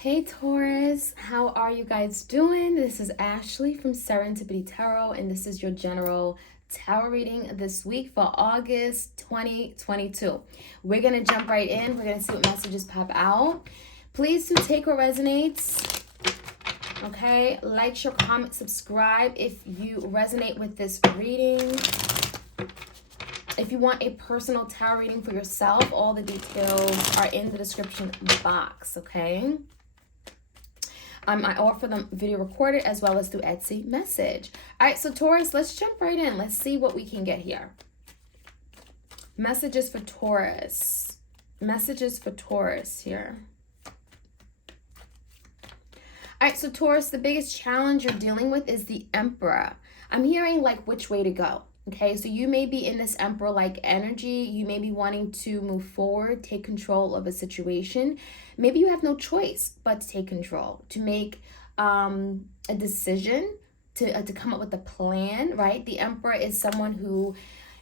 Hey Taurus, how are you guys doing? This is Ashley from Serendipity Tarot, and this is your general tarot reading this week for August 2022. We're going to jump right in. We're going to see what messages pop out. Please do take what resonates. Okay, like, share, comment, subscribe if you resonate with this reading. If you want a personal tarot reading for yourself, all the details are in the description box, okay? I offer them video recorded as well as through Etsy message. All right, so Taurus, let's jump right in. Let's see what we can get here. Messages for Taurus. Messages for Taurus here. All right, so Taurus, the biggest challenge you're dealing with is the Emperor. I'm hearing like which way to go. Okay, so you may be in this Emperor-like energy. You may be wanting to move forward, take control of a situation. Maybe you have no choice but to take control, to make a decision, to come up with a plan, right? The Emperor is someone who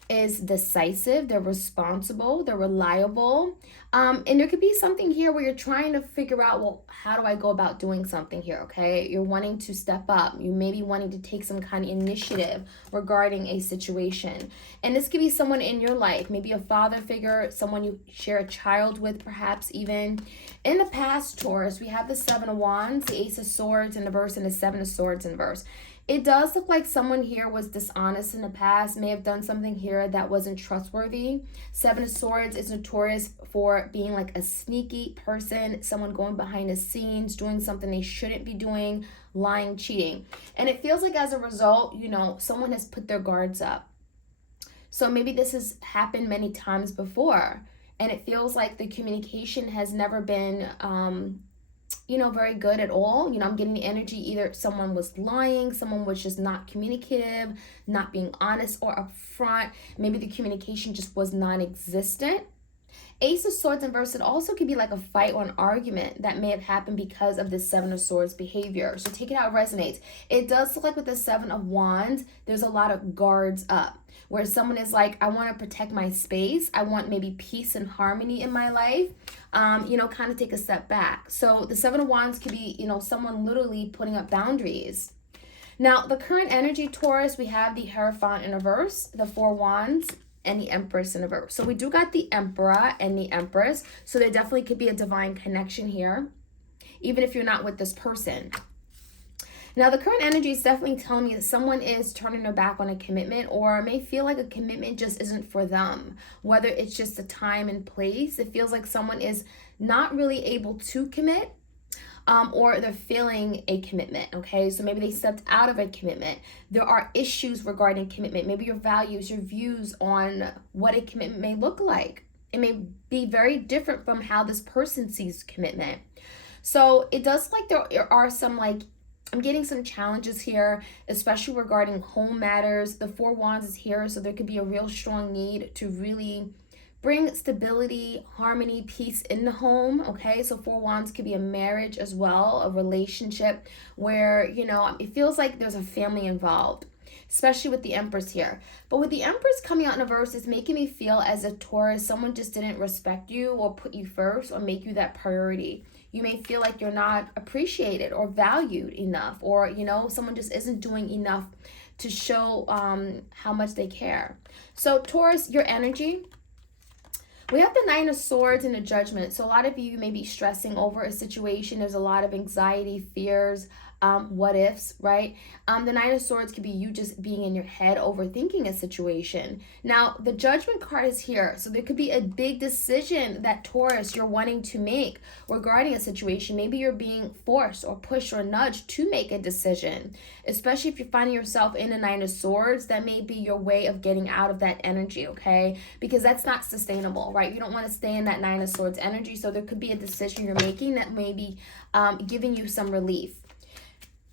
is decisive, they're responsible, they're reliable. And there could be something here where you're trying to figure out, well, how do I go about doing something here, okay? You're wanting to step up. You may be wanting to take some kind of initiative regarding a situation. And this could be someone in your life, maybe a father figure, someone you share a child with, perhaps even. In the past, Taurus, we have the Seven of Wands, the Ace of Swords in the verse, and the Seven of Swords in the verse. It does look like someone here was dishonest in the past, may have done something here that wasn't trustworthy. Seven of Swords is notorious for being like a sneaky person, someone going behind the scenes, doing something they shouldn't be doing, lying, cheating. And it feels like as a result, someone has put their guards up. So maybe this has happened many times before, and it feels like the communication has never been very good at all. I'm getting the energy either someone was lying, someone was just not communicative, not being honest or upfront. Maybe the communication just was non-existent. Ace of Swords in verse, it also could be like a fight or an argument that may have happened because of the Seven of Swords behavior. So take it how it resonates. It does look like with the Seven of Wands, there's a lot of guards up, where someone is like, I want to protect my space. I want maybe peace and harmony in my life. Kind of take a step back. So the Seven of Wands could be, someone literally putting up boundaries. Now, the current energy, Taurus, we have the Hierophant in reverse, the Four Wands, and the Empress in reverse. So we do got the Emperor and the Empress. So there definitely could be a divine connection here, even if you're not with this person. Now, the current energy is definitely telling me that someone is turning their back on a commitment, or may feel like a commitment just isn't for them. Whether it's just a time and place, it feels like someone is not really able to commit, or they're feeling a commitment, okay? So maybe they stepped out of a commitment. There are issues regarding commitment. Maybe your values, your views on what a commitment may look like. It may be very different from how this person sees commitment. So it does like there are some I'm getting some challenges here, especially regarding home matters. The Four Wands is here, so there could be a real strong need to really bring stability, harmony, peace in the home, okay? So Four Wands could be a marriage as well, a relationship where, it feels like there's a family involved, especially with the Empress here. But with the Empress coming out in a verse, it's making me feel as if Taurus, someone just didn't respect you or put you first or make you that priority. You may feel like you're not appreciated or valued enough, or, someone just isn't doing enough to show how much they care. So Taurus, your energy, we have the Nine of Swords and the Judgment. So a lot of you may be stressing over a situation. There's a lot of anxiety, fears, what ifs, right? The Nine of Swords could be you just being in your head overthinking a situation. Now, the Judgment card is here. So there could be a big decision that Taurus, you're wanting to make regarding a situation. Maybe you're being forced or pushed or nudged to make a decision, especially if you're finding yourself in the Nine of Swords. That may be your way of getting out of that energy, okay? Because that's not sustainable, right? You don't want to stay in that Nine of Swords energy. So there could be a decision you're making that may be giving you some relief.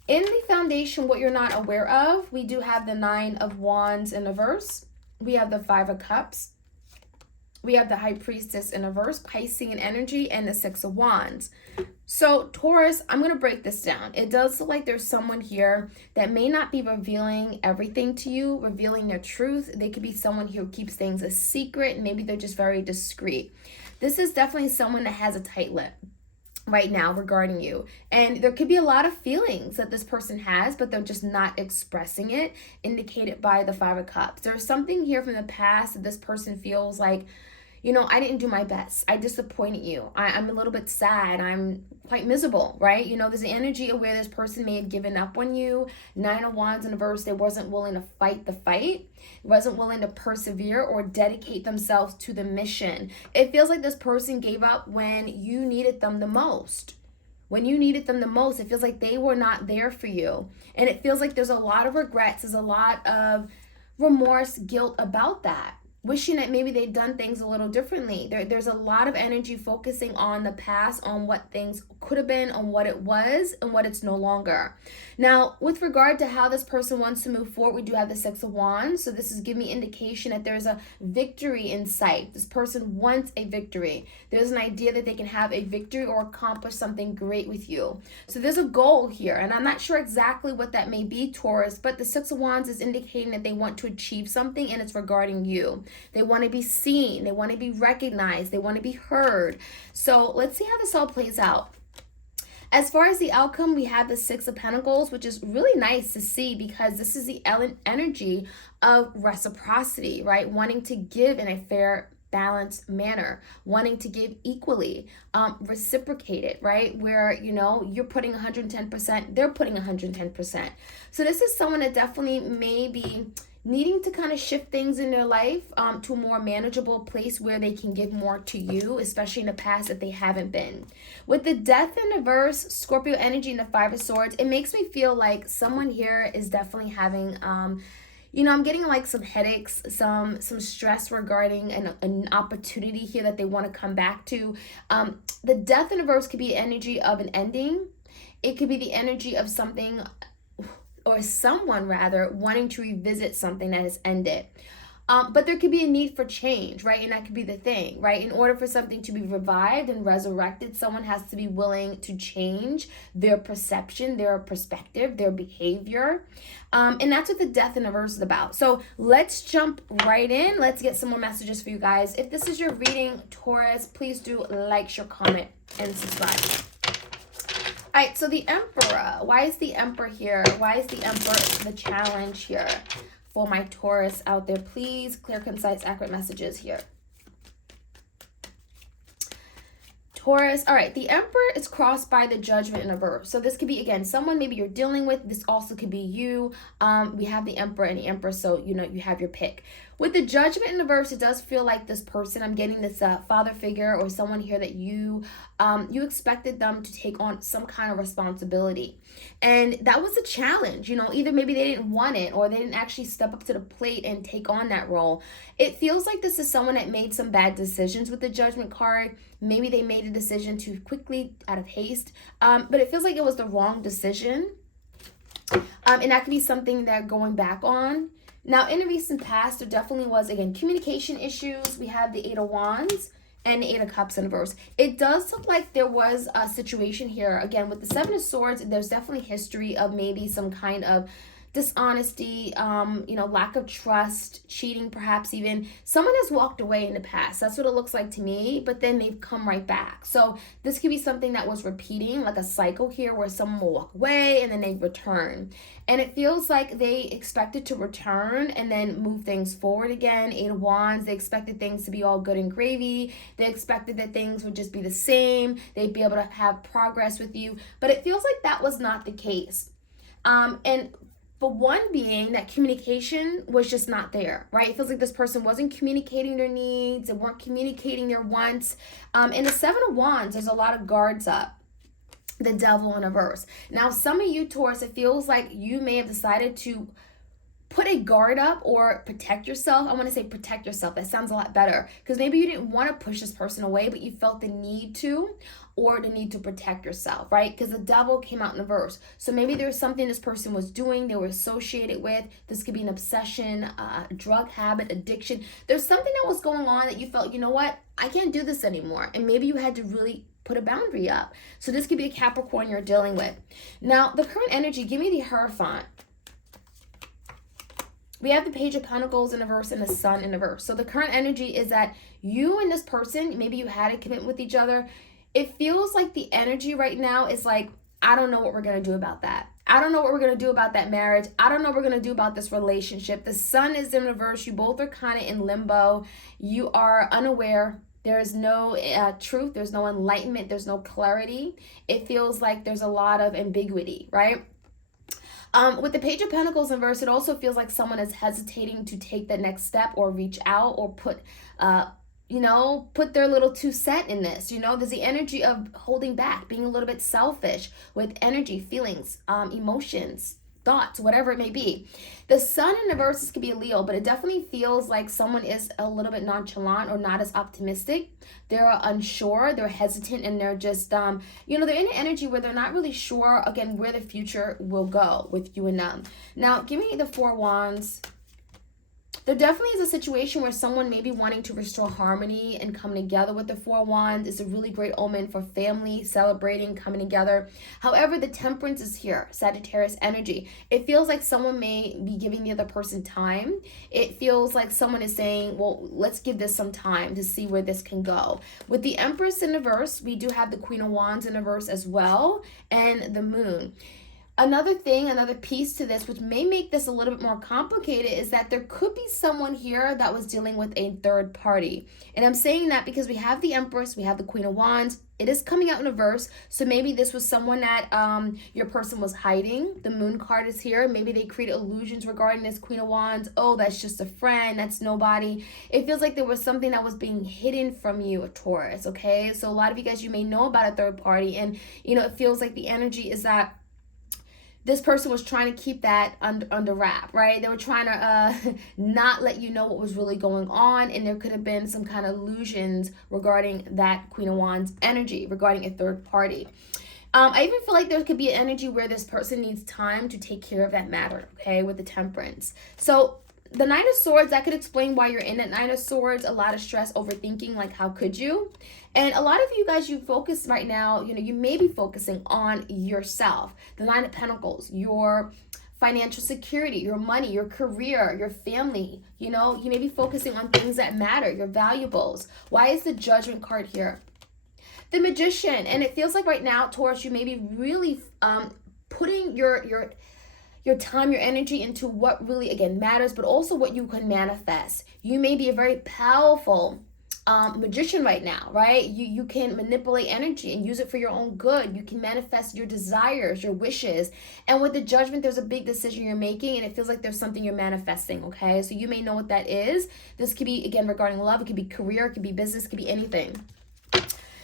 In the foundation, what you're not aware of, we do have the Nine of Wands in a verse. We have the Five of Cups. We have the High Priestess in a verse, Pisces in energy, and the Six of Wands. So Taurus, I'm going to break this down. It does look like there's someone here that may not be revealing everything to you, revealing their truth. They could be someone who keeps things a secret. Maybe they're just very discreet. This is definitely someone that has a tight lip. right now regarding you. And there could be a lot of feelings that this person has, but they're just not expressing it, indicated by the Five of Cups. There's something here from the past that this person feels like, you know, I didn't do my best. I disappointed you. I'm a little bit sad. I'm quite miserable, right? You know, there's the energy of where this person may have given up on you. Nine of Wands in the verse, they wasn't willing to fight the fight, wasn't willing to persevere or dedicate themselves to the mission. It feels like this person gave up when you needed them the most. When you needed them the most, it feels like they were not there for you. And it feels like there's a lot of regrets. There's a lot of remorse, guilt about that. Wishing that maybe they'd done things a little differently. There's a lot of energy focusing on the past, on what things could have been, on what it was, and what it's no longer. Now, with regard to how this person wants to move forward, we do have the Six of Wands. So this is giving me indication that there's a victory in sight. This person wants a victory. There's an idea that they can have a victory or accomplish something great with you. So there's a goal here, and I'm not sure exactly what that may be, Taurus, but the Six of Wands is indicating that they want to achieve something, and it's regarding you. They want to be seen. They want to be recognized. They want to be heard. So let's see how this all plays out. As far as the outcome, we have the Six of Pentacles, which is really nice to see because this is the energy of reciprocity, right? Wanting to give in a fair, balanced manner, wanting to give equally, reciprocated, right? Where, you know, you're putting 110%, they're putting 110%. So this is someone that definitely may be needing to kind of shift things in their life to a more manageable place where they can give more to you, especially in the past if they haven't been. With the Death in reverse, Scorpio energy, and the Five of Swords, it makes me feel like someone here is definitely having, you know, I'm getting like some headaches, some stress regarding an opportunity here that they want to come back to. The Death in reverse could be energy of an ending. It could be the energy of something, or someone rather, wanting to revisit something that has ended. But there could be a need for change, right? And that could be the thing, right? In order for something to be revived and resurrected, someone has to be willing to change their perception, their perspective, their behavior. And that's what the Death in reverse is about. So let's jump right in. Let's get some more messages for you guys. If this is your reading, Taurus, please do like, share, comment, and subscribe. All right, so the Emperor. Why is the Emperor here? Why is the Emperor the challenge here for my Taurus out there? Please, clear, concise, accurate messages here. Taurus. All right, the Emperor is crossed by the Judgment in reverse. So this could be, again, someone maybe you're dealing with. This also could be you. We have the Emperor and the Empress, so, you know, you have your pick. With the Judgment in reverse, it does feel like this person, I'm getting this father figure or someone here that you expected them to take on some kind of responsibility. And that was a challenge, you know, either maybe they didn't want it or they didn't actually step up to the plate and take on that role. It feels like this is someone that made some bad decisions with the Judgment card. Maybe they made a decision too quickly out of haste, but it feels like it was the wrong decision. And that could be something they're going back on. Now, in the recent past, there definitely was, again, communication issues. We have the Eight of Wands and the Eight of Cups in reverse. It does look like there was a situation here. Again, with the Seven of Swords, there's definitely history of maybe some kind of dishonesty, you know, lack of trust, cheating, perhaps even. Someone has walked away in the past. That's what it looks like to me, but then they've come right back. So this could be something that was repeating, like a cycle here where someone will walk away and then they return. And it feels like they expected to return and then move things forward again. Eight of Wands, they expected things to be all good and gravy. They expected that things would just be the same. They'd be able to have progress with you. But it feels like that was not the case. And for one being that communication was just not there, right? It feels like this person wasn't communicating their needs and weren't communicating their wants. In the Seven of Wands, there's a lot of guards up. The Devil in reverse. Now, some of you, Taurus, it feels like you may have decided to put a guard up or protect yourself. I want to say protect yourself. That sounds a lot better because maybe you didn't want to push this person away, but you felt the need to, or the need to protect yourself, right? Because the Devil came out in reverse. So maybe there was something this person was doing, they were associated with. This could be an obsession, a drug habit, addiction. There's something that was going on that you felt, you know what, I can't do this anymore. And maybe you had to really put a boundary up. So this could be a Capricorn you're dealing with. Now, the current energy, give me the Hierophant. We have the Page of Pentacles in reverse and the Sun in reverse. So the current energy is that you and this person, maybe you had a commitment with each other, it feels like the energy right now is like, I don't know what we're going to do about that. I don't know what we're going to do about that marriage. I don't know what we're going to do about this relationship. The sun is in reverse. You both are kind of in limbo. You are unaware. There is no truth. There's no enlightenment. There's no clarity. It feels like there's a lot of ambiguity, right? With the Page of Pentacles in verse, it also feels like someone is hesitating to take the next step or reach out or put their little 2 cents in this. There's the energy of holding back, being a little bit selfish with energy, feelings, emotions, thoughts, whatever it may be. The sun in the verses could be a Leo, but it definitely feels like someone is a little bit nonchalant or not as optimistic. They're unsure, they're hesitant, and they're just, they're in an energy where they're not really sure, again, where the future will go with you and them. Now, give me the 4 Wands. There definitely is a situation where someone may be wanting to restore harmony and come together with the 4 Wands. It's a really great omen for family, celebrating, coming together. However, the Temperance is here, Sagittarius energy. It feels like someone may be giving the other person time. It feels like someone is saying, well, let's give this some time to see where this can go. With the Empress in the verse, we do have the Queen of Wands in the verse as well, and the Moon. Another piece to this, which may make this a little bit more complicated, is that there could be someone here that was dealing with a third party. And I'm saying that because we have the Empress, we have the Queen of Wands. It is coming out in a verse, so maybe this was someone that your person was hiding. The Moon card is here. Maybe they created illusions regarding this Queen of Wands. Oh, that's just a friend. That's nobody. It feels like there was something that was being hidden from you, a Taurus, okay? So a lot of you guys, you may know about a third party, and, it feels like the energy is that this person was trying to keep that under wrap, right? They were trying to not let you know what was really going on, and there could have been some kind of illusions regarding that Queen of Wands energy, regarding a third party. I even feel like there could be an energy where this person needs time to take care of that matter, okay, with the Temperance. So the Knight of Swords, that could explain why you're in that Knight of Swords, a lot of stress, overthinking, like how could you? And a lot of you guys, you focus right now, you may be focusing on yourself. The Nine of Pentacles, your financial security, your money, your career, your family. You may be focusing on things that matter, your valuables. Why is the Judgment card here? The Magician, and it feels like right now, Taurus, you may be really putting your time, your energy into what really, again, matters, but also what you can manifest. You may be a very powerful magician right now, right? You can manipulate energy and use it for your own good. You can manifest your desires, your wishes. And with the Judgment, there's a big decision you're making, and it feels like there's something you're manifesting, okay? So you may know what that is. This could be, again, regarding love. It could be career. It could be business. It could be anything.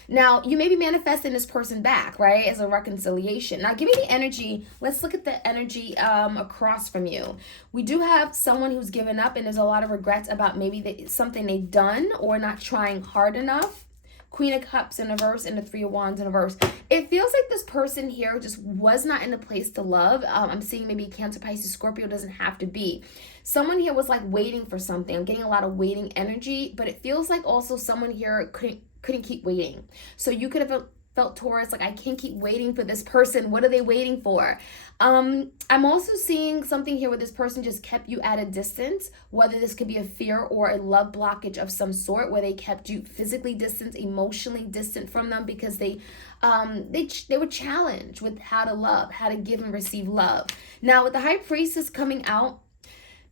Now, you may be manifesting this person back, right, as a reconciliation. Now, give me the energy. Let's look at the energy across from you. We do have someone who's given up, and there's a lot of regrets about maybe something they've done or not trying hard enough. Queen of Cups in a verse and the 3 of Wands in a verse. It feels like this person here just was not in a place to love. I'm seeing maybe Cancer, Pisces, Scorpio, doesn't have to be. Someone here was like waiting for something. I'm getting a lot of waiting energy, but it feels like also someone here couldn't keep waiting. So you could have felt, Taurus, like, I can't keep waiting for this person. What are they waiting for? I'm also seeing something here where this person just kept you at a distance, whether this could be a fear or a love blockage of some sort, where they kept you physically distant, emotionally distant from them, because they were challenged with how to love, how to give and receive love. Now, with the High Priestess coming out,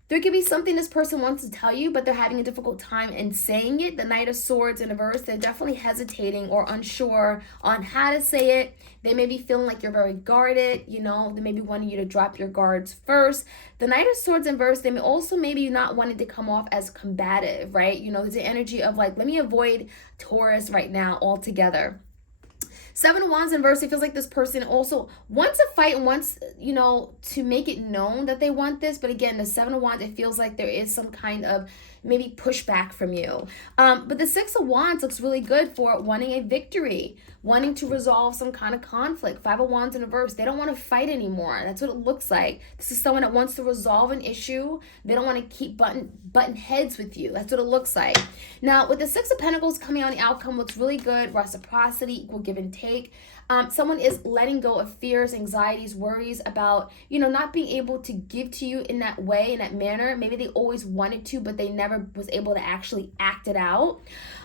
there could be something this person wants to tell you, but they're having a difficult time in saying it. The Knight of Swords in a verse, they're definitely hesitating or unsure on how to say it. They may be feeling like you're very guarded, they may be wanting you to drop your guards first. The Knight of Swords in verse, they may also maybe not wanting to come off as combative, right? There's the energy of like, let me avoid Taurus right now altogether. 7 of Wands in verse, it feels like this person also wants a fight and wants, to make it known that they want this. But again, the 7 of Wands, it feels like there is some kind of maybe pushback from you. But the 6 of Wands looks really good for wanting a victory, wanting to resolve some kind of conflict. 5 of Wands in a verse, they don't want to fight anymore. That's what it looks like. This is someone that wants to resolve an issue. They don't want to keep button heads with you. That's what it looks like. Now, with the 6 of Pentacles coming out, the outcome looks really good. Reciprocity, equal give and take. Someone is letting go of fears, anxieties, worries about, not being able to give to you in that way, in that manner. Maybe they always wanted to, but they never was able to actually act it out.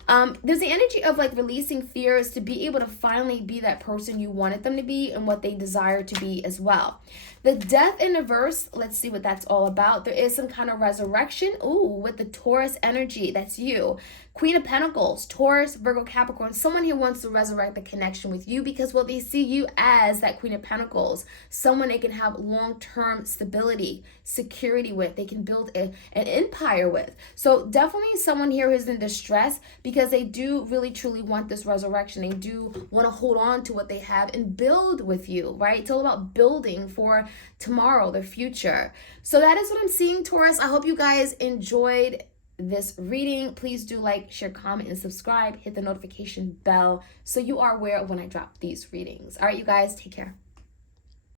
There's the energy of like releasing fears to be able to finally be that person you wanted them to be and what they desire to be as well. The death in the verse, let's see what that's all about. There is some kind of resurrection. Ooh, with the Taurus energy, that's you. Queen of Pentacles, Taurus, Virgo, Capricorn, someone here wants to resurrect the connection with you because, well, they see you as that Queen of Pentacles, someone they can have long-term stability, security with, they can build an empire with. So definitely someone here who's in distress because they do really truly want this resurrection. They do want to hold on to what they have and build with you, right? It's all about building for tomorrow, the future. So that is what I'm seeing, Taurus. I hope you guys enjoyed this reading. Please do like, share, comment, and subscribe. Hit the notification bell so you are aware of when I drop these readings. All right, you guys, take care.